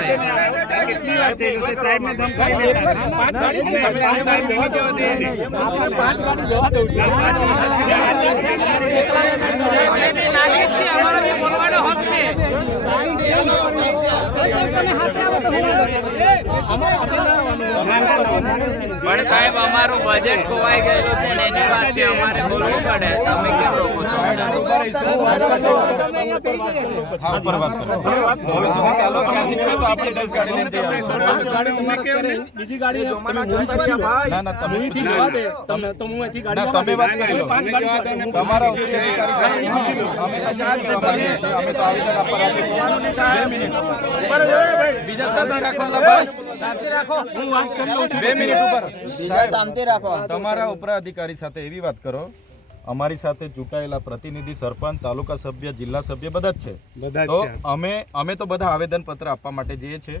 કેટલી વાર છે જવા. નાગરિક છે અમારો બી બોલવાનો હક છે. પણ સાહેબ અમારું બજેટ ખોવાઈ ગયેલું છે ને એની વાત છે અમારે બોલવું પડે. તમે કેમ રોકો છો? બીજા અમને કહો ને. તમારા ઉપરાધિકારી. બે મિનિટ ઉપર. રાખો. તમારા સાથે એવી વાત કરો. અમારી સાથે ચૂંટાયેલા પ્રતિનિધિ સરપંચ તાલુકા સભ્ય જિલ્લા સભ્ય બધા જ છે. તો અમે અમે તો બધા આવેદન પત્ર આપવા માટે જઈએ છીએ.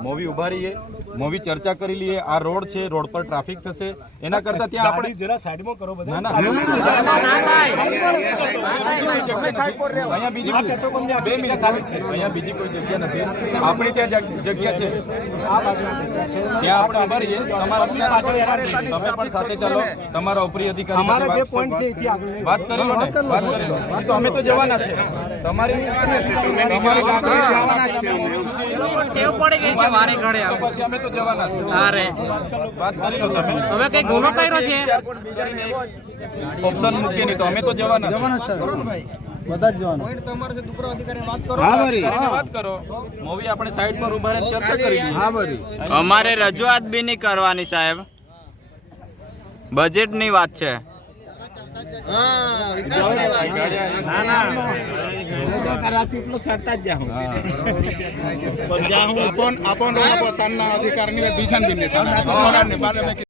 મોવી ઊભા રહીએ મોવી ચર્ચા કરી લઈએ આ રોડ છે રોડ પર ટ્રાફિક થશે એના કરતા ત્યાં આપણે જરા સાઈડમાં કરો બધા. ના ના. અહીંયા બીજી કોઈ- બે મિનિટ ખાલી છે. અહીંયા બીજી કોઈ જગ્યા નથી. આપણી ત્યાં જગ્યા છે. ત્યાં આપણે ઊભા રહીએ. તમારા તમે પણ સાથે ચાલો. તમારા ઉપરી અધિકારી સાથે વાત- વાત કરી લો વાત કરી લો. તો અમે તો જવાના છે. તમારી તમારી જવાના જ છે અમને. ટેવ પડી ગઈ છે મારી ઘરે તો પછી અમે તો જવાના છે અરે. વાત કરી તમે. હવે કઈ ગુનો કર્યો છે? ઓપ્શન મૂકીએ નહીં તો અમે તો જવાના છે. અધિકારી વાત કરો. મૂવી આપણે સાઈડ પર ઊભા રહીને ચર્ચા કરી લઈએ અમારે રજૂઆત બી નહીં કરવાની સાહેબ. બજેટની વાત છે. आपण आपण आपण रोज सामना अधिकार नाही बीजान बिन्ने सामना आपण बारे में